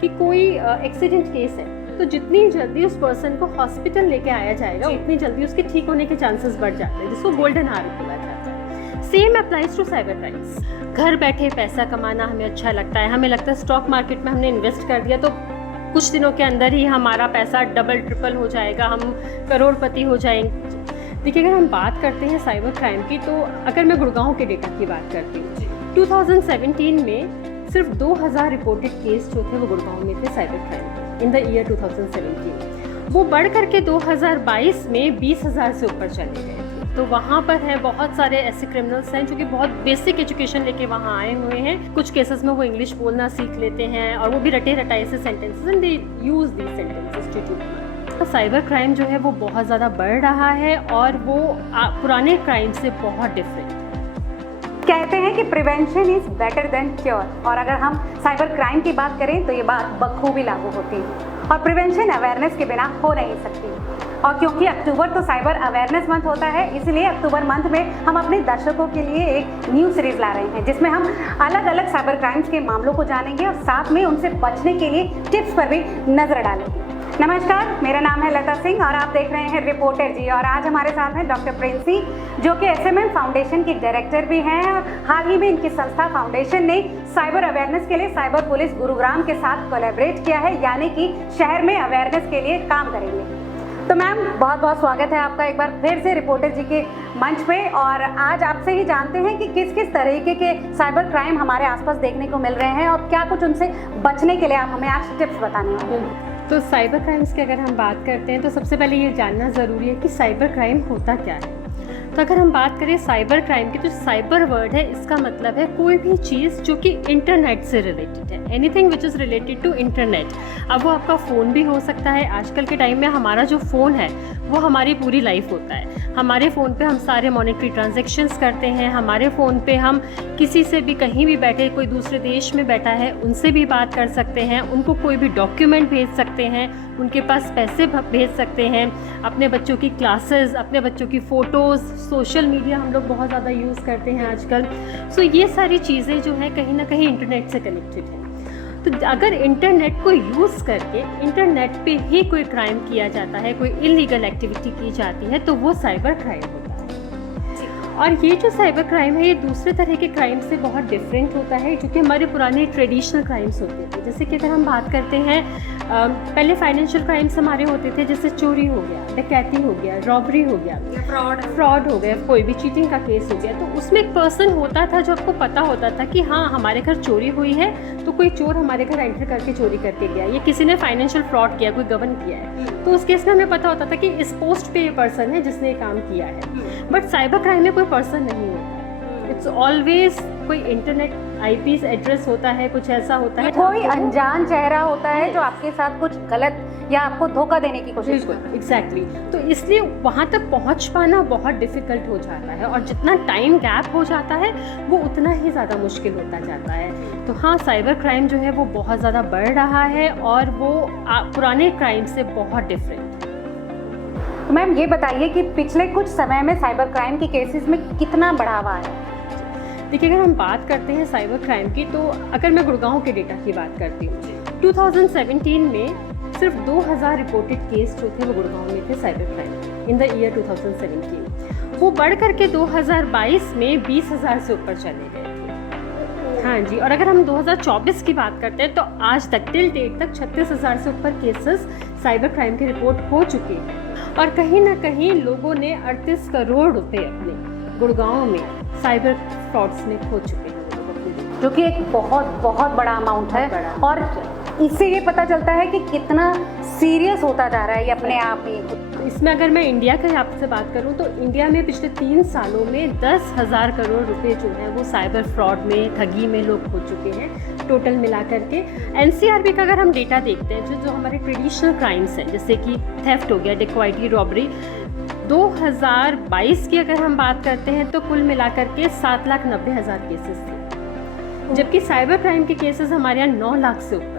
कि कोई accident case है तो जितनी जल्दी उस पर्सन को हॉस्पिटल लेके आया जाएगा उतनी जल्दी उसके ठीक होने के चांसेस बढ़ जाते हैं, जिसको गोल्डन आवर बोला जाता है। Same applies to cyber crimes. घर बैठे पैसा कमाना हमें अच्छा लगता है, हमें लगता है स्टॉक मार्केट में हमने इन्वेस्ट कर दिया तो कुछ दिनों के अंदर ही हमारा पैसा डबल ट्रिपल हो जाएगा, हम करोड़पति हो जाएंगे। देखिए, अगर हम बात करते हैं साइबर क्राइम की, तो अगर मैं गुड़गांव के डेटा की बात करती हूँ, 2017 में सिर्फ 2000 रिपोर्टेड केस जो थे वो गुड़गांव में थे cyber crime in the year 2017। वो बढ़ करके 2022 में 20,000 से ऊपर चले गए थे। तो वहाँ पर है बहुत सारे ऐसे क्रिमिनल्स हैं जो कि बहुत बेसिक एजुकेशन लेके वहाँ आए हुए हैं। कुछ केसेस में वो इंग्लिश बोलना सीख लेते हैं और वो भी रटे रटाए से sentences and they use these sentences to do. Cyber crime जो है वो बहुत ज़्यादा बढ़ रहा है और वो पुराने क्राइम से बहुत डिफरेंट। कहते हैं कि prevention is better than cure, और अगर हम साइबर क्राइम की बात करें तो ये बात बखूबी लागू होती है और प्रिवेंशन अवेयरनेस के बिना हो नहीं सकती। और क्योंकि अक्टूबर तो साइबर अवेयरनेस मंथ होता है, इसलिए अक्टूबर मंथ में हम अपने दर्शकों के लिए एक न्यू सीरीज़ ला रहे हैं जिसमें हम अलग अलग साइबर क्राइम्स के मामलों को जानेंगे और साथ में उनसे बचने के लिए टिप्स पर भी नज़र डालेंगे। नमस्कार, मेरा नाम है लता सिंह और आप देख रहे हैं रिपोर्टर जी। और आज हमारे साथ हैं डॉक्टर प्रिंसी, जो कि SMM फाउंडेशन की डायरेक्टर भी हैं और हाल ही में इनकी संस्था फाउंडेशन ने साइबर अवेयरनेस के लिए साइबर पुलिस गुरुग्राम के साथ कोलैबोरेट किया है, यानी कि शहर में अवेयरनेस के लिए काम करेंगे। तो मैम, बहुत बहुत स्वागत है आपका एक बार फिर से रिपोर्टर जी के मंच पे। और आज आपसे ही जानते हैं कि किस किस तरीके के साइबर क्राइम हमारे आसपास देखने को मिल रहे हैं और क्या कुछ उनसे बचने के लिए आप हमें आज टिप्स बताने वाले हैं। तो साइबर क्राइम्स की अगर हम बात करते हैं तो सबसे पहले ये जानना ज़रूरी है कि साइबर क्राइम होता क्या है। तो अगर हम बात करें साइबर क्राइम की, तो साइबर वर्ड है, इसका मतलब है कोई भी चीज़ जो कि इंटरनेट से रिलेटेड है, anything which is related to internet. अब वो आपका फ़ोन भी हो सकता है। आजकल के टाइम में हमारा जो फ़ोन है वो हमारी पूरी लाइफ होता है। हमारे फ़ोन पे हम सारे मॉनेटरी ट्रांजैक्शंस करते हैं। हमारे फ़ोन पे हम किसी से भी कहीं भी बैठे, कोई दूसरे देश में बैठा है उनसे भी बात कर सकते हैं, उनको कोई भी डॉक्यूमेंट भेज सकते हैं, उनके पास पैसे भेज सकते हैं, अपने बच्चों की क्लासेस, अपने बच्चों की फ़ोटोज़, सोशल मीडिया हम लोग बहुत ज़्यादा यूज़ करते हैं आजकल। सो ये सारी चीज़ें जो हैं कहीं ना कहीं इंटरनेट से कनेक्टेड हैं। तो अगर इंटरनेट को यूज़ करके इंटरनेट पे ही कोई क्राइम किया जाता है, कोई इलीगल एक्टिविटी की जाती है, तो वो साइबर क्राइम होता है। और ये जो साइबर क्राइम है ये दूसरे तरह के क्राइम से बहुत डिफरेंट होता है, जो कि हमारे पुराने ट्रेडिशनल क्राइम्स होते थे। जैसे कि अगर हम बात करते हैं, पहले फाइनेंशियल क्राइम्स हमारे होते थे, जैसे चोरी हो गया, डकैती हो गया, रॉबरी हो गया, फ्रॉड हो गया, कोई भी चीटिंग का केस हो गया। तो उसमें एक पर्सन होता था जो आपको पता होता था कि हाँ, हमारे घर चोरी हुई है तो कोई चोर हमारे घर एंटर करके चोरी करके गया, ये किसी ने फाइनेंशियल फ्रॉड किया, कोई गबन किया है। तो उस केस में हमें पता होता था कि इस पोस्ट पे ये पर्सन है जिसने ये काम किया है। बट साइबर क्राइम में कोई पर्सन नहीं होता, इट्स ऑलवेज कोई इंटरनेट IP's एड्रेस होता है, कुछ ऐसा होता है, कोई अनजान चेहरा होता है जो आपके साथ कुछ गलत या आपको धोखा देने की कोशिश करता है। एग्जैक्टली। तो इसलिए वहाँ तक पहुँच पाना बहुत डिफ़िकल्ट हो जाता है और जितना टाइम गैप हो जाता है वो उतना ही ज़्यादा मुश्किल होता जाता है। तो हाँ, साइबर क्राइम जो है वो बहुत ज़्यादा बढ़ रहा है और वो पुराने क्राइम से बहुत डिफरेंट है। मैम, ये बताइए कि पिछले कुछ समय में साइबर क्राइम के केसेस में कितना बढ़ावा है? देखिए, अगर हम बात करते हैं साइबर क्राइम की, तो अगर मैं गुड़गांव के डेटा की बात करती हूँ, 2017 में सिर्फ 2000 रिपोर्टेड केस जो थे वो गुड़गांव में थे cyber crime in the year 2017। वो बढ़ करके 2022 में 20,000 से ऊपर चले गए थे। हाँ जी। और अगर हम 2024 की बात करते हैं तो आज तक टिल डेट तक 36,000 से ऊपर केसेस साइबर क्राइम के रिपोर्ट हो चुके हैं और कहीं ना कहीं लोगों ने 38 करोड़ रुपए अपने गुड़गांव में साइबर फ्रॉड्स में खो चुके हैं, जो कि एक बहुत बहुत बड़ा अमाउंट है। और इससे ये पता चलता है कि कितना सीरियस होता जा रहा है ये अपने आप ही। इसमें अगर मैं इंडिया की आपसे बात करूं तो इंडिया में पिछले 3 सालों में 10,000 करोड़ रुपए जो है वो साइबर फ्रॉड में, ठगी में लोग खो चुके हैं टोटल मिला करके। NCRB का अगर हम डेटा देखते हैं, जो हमारे ट्रेडिशनल क्राइम्स हैं, जैसे कि थेफ्ट हो गया, डिक्वाइटी, रॉबरी, 2022 की अगर हम बात करते हैं तो कुल मिलाकर के 7,90,000 केसेस थे, जबकि साइबर क्राइम के केसेस हमारे यहाँ 9 लाख से ऊपर थे।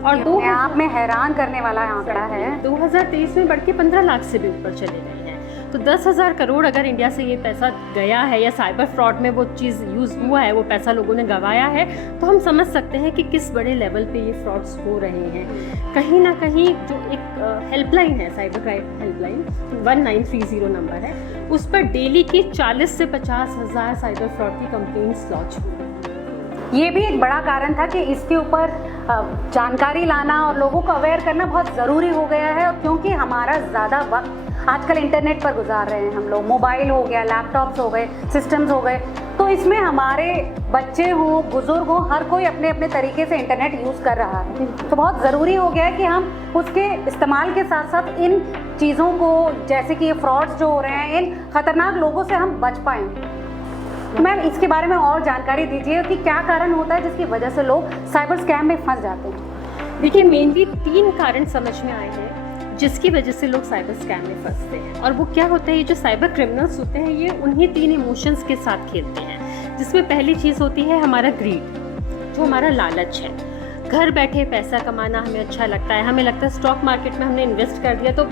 और दो आप में हैरान करने वाला आंकड़ा है, 2023 में बढ़ के 15 लाख से भी ऊपर चले गए हैं। तो 10,000 करोड़ अगर इंडिया से ये पैसा गया है या साइबर फ्रॉड में वो चीज़ यूज़ हुआ है, वो पैसा लोगों ने गंवाया है, तो हम समझ सकते हैं कि किस बड़े लेवल पे ये फ्रॉड्स हो रहे हैं। कहीं ना कहीं जो एक हेल्पलाइन है, साइबर क्राइम हेल्पलाइन 1930 नंबर है, उस पर डेली की 40 से 50,000 साइबर फ्रॉड की कंप्लेंट्स लॉन्च हुई। ये भी एक बड़ा कारण था कि इसके ऊपर जानकारी लाना और लोगों को अवेयर करना बहुत ज़रूरी हो गया है। और क्योंकि हमारा ज़्यादा वक्त आजकल इंटरनेट पर गुजार रहे हैं हम लोग, मोबाइल हो गया, लैपटॉप्स हो गए, सिस्टम्स हो गए, तो इसमें हमारे बच्चे हों, बुज़ुर्ग हों, हर कोई अपने अपने तरीके से इंटरनेट यूज़ कर रहा है। तो बहुत ज़रूरी हो गया है कि हम उसके इस्तेमाल के साथ साथ इन चीज़ों को, जैसे कि ये फ्रॉड्स जो हो रहे हैं, इन ख़तरनाक लोगों से हम बच पाएँ। तो मैम इसके बारे में और जानकारी दीजिए कि क्या कारण होता है जिसकी वजह से लोग साइबर स्कैम में फंस जाते हैं। देखिए, मेनली 3 कारण समझ में आए हैं जिसकी वजह से लोग साइबर स्कैम में फंसते हैं। और वो क्या होता है, ये जो साइबर क्रिमिनल्स होते हैं ये उन्हीं 3 इमोशंस के साथ खेलते हैं, जिसमें पहली चीज़ होती है हमारा ग्रीड, जो हमारा लालच है। घर बैठे पैसा कमाना हमें अच्छा लगता है, हमें लगता है स्टॉक मार्केट में हमने इन्वेस्ट कर दिया तो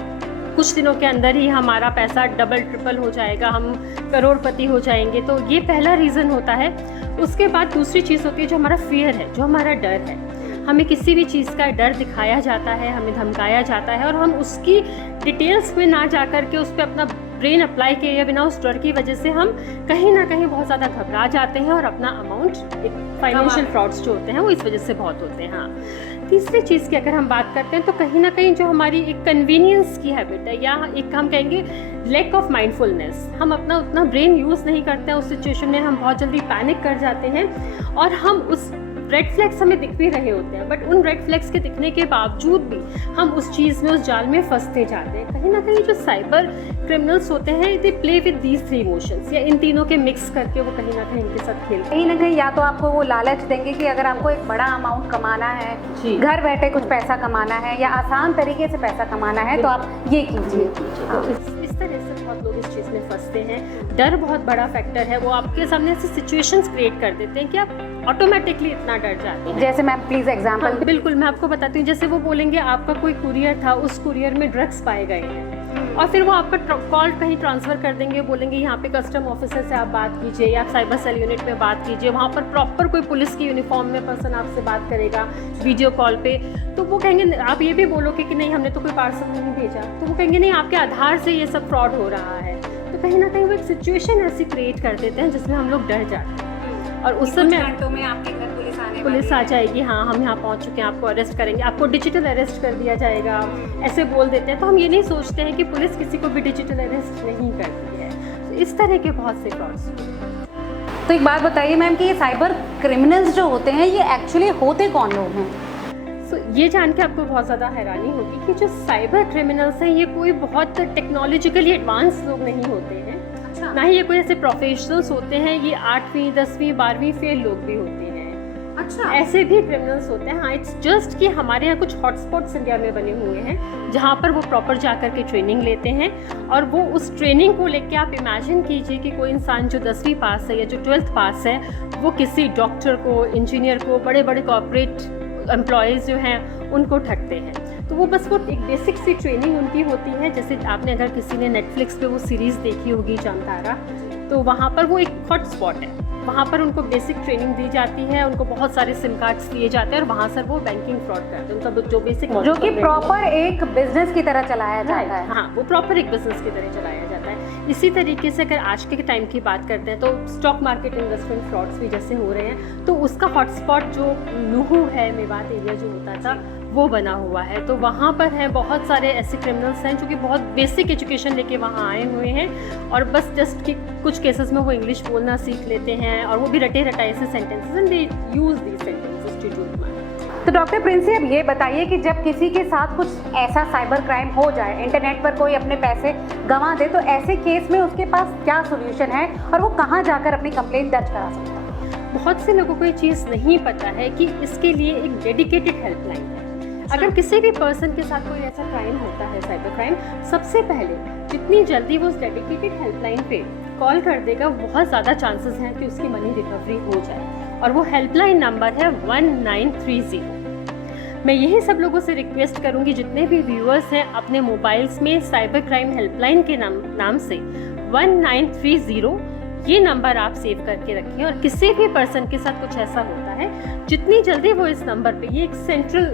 कुछ दिनों के अंदर ही हमारा पैसा डबल ट्रिपल हो जाएगा, हम करोड़पति हो जाएंगे। तो ये पहला रीज़न होता है। उसके बाद दूसरी चीज़ होती है जो हमारा फियर है, जो हमारा डर है। हमें किसी भी चीज़ का डर दिखाया जाता है, हमें धमकाया जाता है और हम उसकी डिटेल्स में ना जा कर के उस पर अपना ब्रेन अप्लाई किए बिना उस डर की वजह से हम कहीं ना कहीं बहुत ज़्यादा घबरा जाते हैं और अपना अमाउंट, फाइनेंशियल फ्रॉड्स जो होते हैं वो इस वजह से बहुत होते हैं। हाँ, तीसरी चीज़ की अगर हम बात करते हैं तो कहीं ना कहीं जो हमारी एक कन्वीनियंस की हैबिट है, या एक हम कहेंगे लैक ऑफ माइंडफुलनेस, हम अपना उतना ब्रेन यूज़ नहीं करते हैं। उस सिचुएशन में हम बहुत जल्दी पैनिक कर जाते हैं और हम उस रेड फ्लैग्स हमें दिख भी रहे होते हैं, बट उन रेड फ्लैग्स के दिखने के बावजूद भी हम उस चीज़ में, उस जाल में फंसते जाते हैं। कहीं ना कहीं जो साइबर क्रिमिनल्स होते हैं they play with these 3 emotions, या इन तीनों के मिक्स करके वो कहीं ना कहीं इनके साथ खेलते हैं। कहीं ना कहीं या तो आपको वो लालच देंगे कि अगर आपको एक बड़ा अमाउंट कमाना है, घर बैठे कुछ पैसा कमाना है या आसान तरीके से पैसा कमाना है, तो आप ये कीजिए। तो इस तरह से बहुत लोग इस चीज़ में फंसते हैं। डर बहुत बड़ा फैक्टर है, वो आपके सामने ऐसे सिचुएशंस क्रिएट कर देते हैं कि आप ऑटोमेटिकली इतना डर जाते हैं। जैसे मैम प्लीज़ एग्जांपल। हाँ, बिल्कुल, मैं आपको बताती हूँ। जैसे वो बोलेंगे आपका कोई कुरियर था, उस कुरियर में ड्रग्स पाए गए हैं, और फिर वो आपका कॉल कहीं ट्रांसफ़र कर देंगे, बोलेंगे यहाँ पे कस्टम ऑफिसर से आप बात कीजिए या आप साइबर सेल यूनिट में बात कीजिए। वहाँ पर प्रॉपर कोई पुलिस की यूनिफॉर्म में पर्सन आपसे बात करेगा वीडियो कॉल पे। तो वो कहेंगे, आप ये भी बोलोगे कि नहीं हमने तो कोई पार्सल नहीं भेजा, तो वो कहेंगे नहीं आपके आधार से ये सब फ्रॉड हो रहा है। तो कहीं ना कहीं वो एक सिचुएशन ऐसी क्रिएट कर देते हैं जिसमें हम लोग डर जाते हैं और उस समय घंटों में आपके घर पुलिस आ जाएगी, हाँ हम यहाँ पहुँच चुके हैं, आपको अरेस्ट करेंगे, आपको डिजिटल अरेस्ट कर दिया जाएगा, ऐसे बोल देते हैं। तो हम ये नहीं सोचते हैं कि पुलिस किसी को भी डिजिटल अरेस्ट नहीं करती है। तो इस तरह के बहुत से फ्रॉड्स। तो एक बात बताइए मैम कि ये साइबर क्रिमिनल्स जो होते हैं ये एक्चुअली होते कौन लोग हैं? ये जान के आपको बहुत ज़्यादा हैरानी होगी कि जो साइबर क्रिमिनल्स हैं ये कोई बहुत टेक्नोलॉजिकली एडवांस लोग नहीं होते हैं। अच्छा। ना ही ये कोई ऐसे प्रोफेशनल्स होते हैं, ये 8वीं 10वीं 12वीं फेल लोग भी होते हैं। अच्छा, ऐसे भी क्रिमिनल्स होते हैं। हाँ, इट्स जस्ट कि हमारे यहाँ कुछ हॉटस्पॉट्स इंडिया में बने हुए हैं जहाँ पर वो प्रॉपर जाकर के ट्रेनिंग लेते हैं और वो उस ट्रेनिंग को लेके आप इमेजिन कीजिए कि कोई इंसान जो 10वीं पास है या जो 12th पास है वो किसी डॉक्टर को, इंजीनियर को, बड़े बड़े कॉर्पोरेट एम्प्लॉयज़ जो हैं उनको ठगते हैं। तो वो बस वो एक बेसिक सी ट्रेनिंग उनकी होती है। जैसे आपने अगर किसी ने नेटफ्लिक्स पे वो सीरीज़ देखी होगी जामतारा, तो वहाँ पर वो एक हॉटस्पॉट है, वहाँ पर उनको बेसिक ट्रेनिंग दी जाती है, उनको बहुत सारे सिम कार्ड्स दिए जाते हैं और वहाँ से वो बैंकिंग फ्रॉड करते हैं। उनका जो बेसिक, जो कि प्रॉपर एक बिजनेस की तरह चलाया जाता है। हाँ, वो प्रॉपर एक बिजनेस की तरह चलाया जाता है। इसी तरीके से अगर आज के टाइम की बात करते हैं तो स्टॉक मार्केट इन्वेस्टमेंट फ्रॉड्स भी जैसे हो रहे हैं, तो उसका हॉटस्पॉट जो लुहू है, मेवात एरिया जो होता था, वो बना हुआ है। तो वहाँ पर है बहुत सारे ऐसे क्रिमिनल्स हैं जो कि बहुत बेसिक एजुकेशन लेके वहाँ आए हुए हैं और बस जस्ट कि कुछ केसेस में वो इंग्लिश बोलना सीख लेते हैं और वो भी रटे रटाए से sentences and they use these sentences to do money. तो डॉक्टर प्रिंसी, अब ये बताइए कि जब किसी के साथ कुछ ऐसा साइबर क्राइम हो जाए, इंटरनेट पर कोई अपने पैसे गंवा दे, तो ऐसे केस में उसके पास क्या सोल्यूशन है और वो कहाँ जाकर अपनी कंप्लेंट दर्ज करा सकता है? बहुत से लोगों को ये चीज़ नहीं पता है कि इसके लिए एक डेडिकेटेड हेल्पलाइन है। अगर किसी भी पर्सन के साथ कोई ऐसा क्राइम होता है, साइबर क्राइम, सबसे पहले जितनी जल्दी वो उस डेडिकेटेड हेल्पलाइन पे कॉल कर देगा, बहुत ज़्यादा चांसेस हैं कि उसकी मनी रिकवरी हो जाए। और वो हेल्पलाइन नंबर है 1930। मैं यही सब लोगों से रिक्वेस्ट करूंगी, जितने भी व्यूअर्स हैं अपने मोबाइल्स में साइबर क्राइम हेल्पलाइन के नाम से 1930 ये नंबर आप सेव करके रखें। और किसी भी पर्सन के साथ कुछ ऐसा होता है, जितनी जल्दी वो इस नंबर पे, ये एक सेंट्रल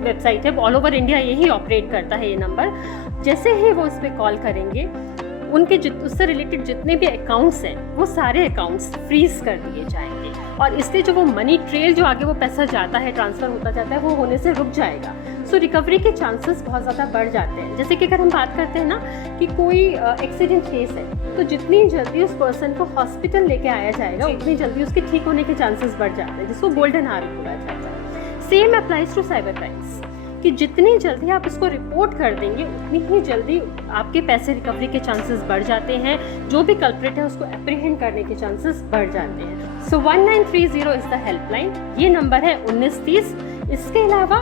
वेबसाइट है, ऑल ओवर इंडिया यही ऑपरेट करता है ये नंबर, जैसे ही वो इस पर कॉल करेंगे उनके उससे रिलेटेड जितने भी अकाउंट्स हैं वो सारे अकाउंट्स फ्रीज कर दिए जाएंगे। और इससे जो वो मनी ट्रेल, जो आगे वो पैसा जाता है, ट्रांसफ़र होता जाता है, वो होने से रुक जाएगा। सो रिकवरी के चांसेस बहुत ज़्यादा बढ़ जाते हैं। जैसे कि अगर हम बात करते हैं ना कि कोई एक्सीडेंट केस है, तो जितनी जल्दी उस पर्सन को हॉस्पिटल लेके आया जाएगा उतनी जल्दी उसके ठीक होने के चांसेस बढ़ जाते हैं, जिसको गोल्डन आवर बोला जाता है। Same applies to cyber crimes कि जितनी जल्दी आप इसको रिपोर्ट कर देंगे उतनी ही जल्दी आपके पैसे रिकवरी के चांसेस बढ़ जाते हैं, जो भी कल्प्रिट है उसको एप्रीहेंड करने के चांसेस बढ़ जाते हैं। सो 1930 इज़ द हेल्पलाइन, ये नंबर है 1930। इसके अलावा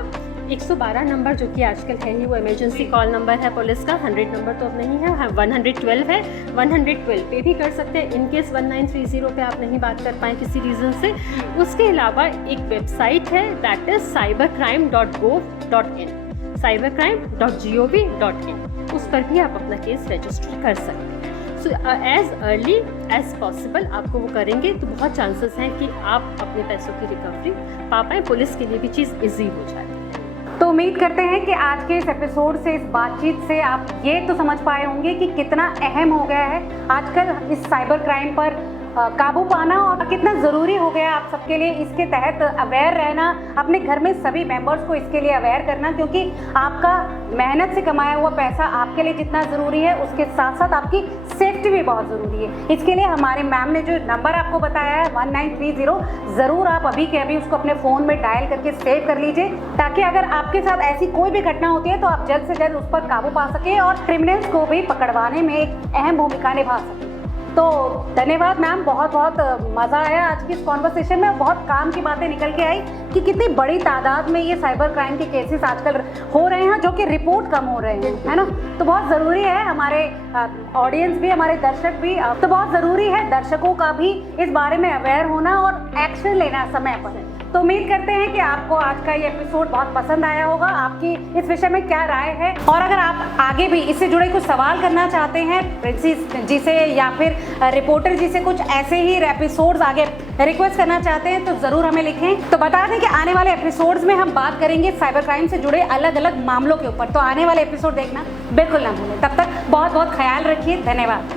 112 नंबर जो कि आजकल है ही, वो इमरजेंसी कॉल नंबर है पुलिस का। 100 नंबर तो अब नहीं है, 112 है, 112 पे भी कर सकते हैं इन केस 1930 पे आप नहीं बात कर पाए किसी रीज़न से। उसके अलावा एक वेबसाइट है, दैट इज़ cybercrime.gov.in, cybercrime.gov.in, उस पर भी आप अपना केस रजिस्टर कर सकते हैं। So as early as possible आपको वो करेंगे तो बहुत चांसेस हैं कि आप अपने पैसों की रिकवरी पा पाएँ। पुलिस के लिए भी चीज़ ईजी हो जाती है। तो उम्मीद करते हैं कि आज के इस एपिसोड से, इस बातचीत से आप ये तो समझ पाए होंगे कि कितना अहम हो गया है आजकल इस साइबर क्राइम पर काबू पाना, और कितना ज़रूरी हो गया आप सबके लिए इसके तहत अवेयर रहना, अपने घर में सभी मेंबर्स को इसके लिए अवेयर करना, क्योंकि आपका मेहनत से कमाया हुआ पैसा आपके लिए जितना ज़रूरी है उसके साथ साथ आपकी सेफ्टी भी बहुत ज़रूरी है। इसके लिए हमारे मैम ने जो नंबर आपको बताया है 1930, ज़रूर आप अभी के अभी उसको अपने फ़ोन में डायल करके सेव कर लीजिए, ताकि अगर आपके साथ ऐसी कोई भी घटना होती है तो आप जल्द से जल्द उस पर काबू पा सकें और क्रिमिनल्स को भी पकड़वाने में एक अहम भूमिका निभा सकें। तो धन्यवाद मैम, बहुत बहुत मज़ा आया आज की इस कॉन्वर्सेशन में। बहुत काम की बातें निकल के आई कि कितनी बड़ी तादाद में ये साइबर क्राइम के केसेस आजकल हो रहे हैं, जो कि रिपोर्ट कम हो रहे हैं, है ना। तो बहुत ज़रूरी है, हमारे ऑडियंस भी, हमारे दर्शक भी, तो बहुत ज़रूरी है दर्शकों का भी इस बारे में अवेयर होना और एक्शन लेना समय पर। तो उम्मीद करते हैं कि आपको आज का ये एपिसोड बहुत पसंद आया होगा। आपकी इस विषय में क्या राय है, और अगर आप आगे भी इससे जुड़े कुछ सवाल करना चाहते हैं प्रिंसिस जी से या फिर रिपोर्टर जी से, कुछ ऐसे ही एपिसोड्स आगे रिक्वेस्ट करना चाहते हैं, तो ज़रूर हमें लिखें। तो बता दें कि आने वाले एपिसोड्स में हम बात करेंगे साइबर क्राइम से जुड़े अलग अलग मामलों के ऊपर, तो आने वाले एपिसोड देखना बिल्कुल ना भूलें। तब तक बहुत बहुत ख्याल रखिए। धन्यवाद।